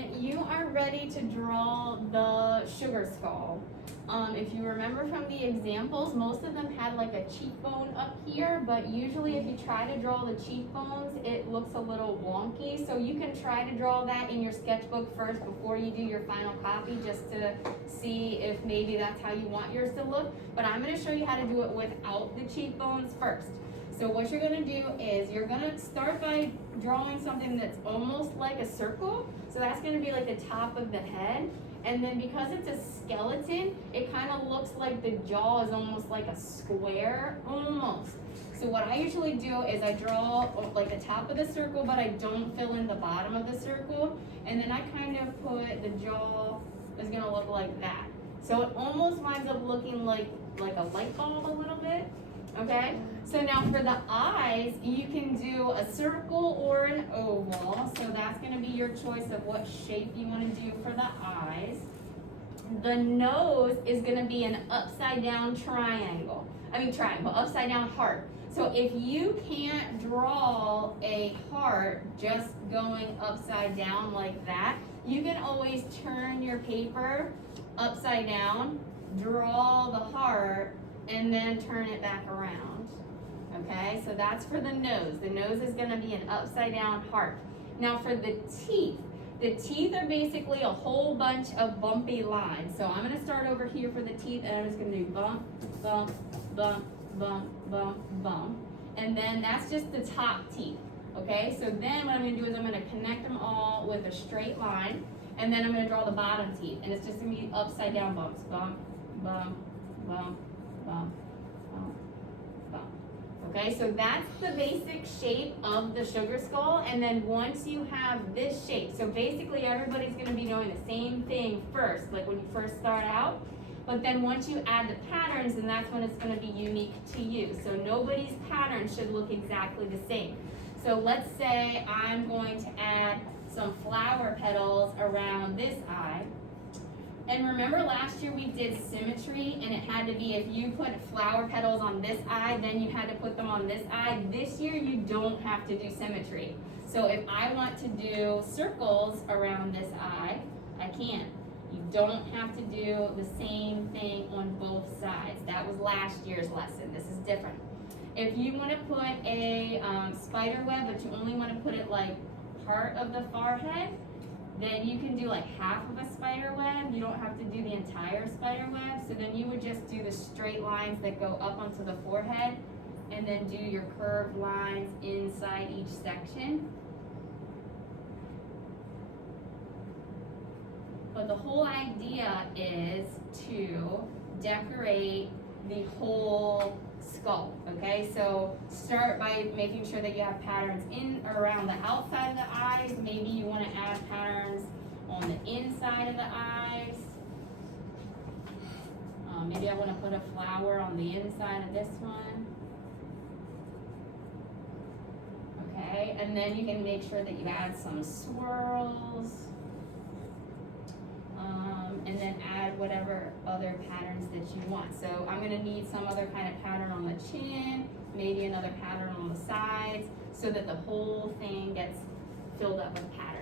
when you are ready to draw the sugar skull, if you remember from the examples, most of them had like a cheekbone up here, but usually if you try to draw the cheekbones, it looks a little wonky. So you can try to draw that in your sketchbook first before you do your final copy, just to see if maybe that's how you want yours to look. But I'm going to show you how to do it without the cheekbones first. So what you're going to do is you're going to start by drawing something that's almost like a circle. So that's going to be like the top of the head. And then because it's a skeleton, it kind of looks like the jaw is almost like a square, almost. So what I usually do is I draw like the top of the circle, but I don't fill in the bottom of the circle. And then I kind of put the jaw is going to look like that. So it almost winds up looking like a light bulb a little bit. Okay, so now for the eyes, you can do a circle or an oval. So that's going to be your choice of what shape you want to do for the eyes. The nose is going to be an upside down triangle, upside down heart. So if you can't draw a heart just going upside down like that, you can always turn your paper upside down, draw the heart, and then turn it back around. Okay, so that's for the nose. The nose is going to be an upside down heart. Now for the teeth are basically a whole bunch of bumpy lines. So I'm going to start over here for the teeth, and I'm just going to do bump, bump, bump, bump, bump, bump. And then that's just the top teeth. Okay, so then what I'm going to do is I'm going to connect them all with a straight line, and then I'm going to draw the bottom teeth, and it's just going to be upside down bumps. Bump, bump, bump, bump, bump, bump. Okay, so that's the basic shape of the sugar skull. And then once you have this shape, so basically everybody's going to be doing the same thing first, like when you first start out. But then once you add the patterns, then that's when it's going to be unique to you. So nobody's pattern should look exactly the same. So let's say I'm going to add some flower petals around this eye. And remember last year we did symmetry, and it had to be if you put flower petals on this eye, then you had to put them on this eye. This year you don't have to do symmetry. So if I want to do circles around this eye, I can. You don't have to do the same thing on both sides. That was last year's lesson. This is different. If you want to put a spider web, but you only want to put it like part of the forehead, then you can do like half of a spider web. You don't have to do the entire spider web. So then you would just do the straight lines that go up onto the forehead, and then do your curved lines inside each section. But the whole idea is to decorate the whole skull, okay? So start by making sure that you have patterns in or around the outside of the eyes. Maybe you want to add patterns on the inside of the eyes. Maybe I want to put a flower on the inside of this one. Okay, and then you can make sure that you add some swirls. And then add whatever other patterns that you want. So I'm going to need some other kind of pattern on the chin, maybe another pattern on the sides, so that the whole thing gets filled up with patterns.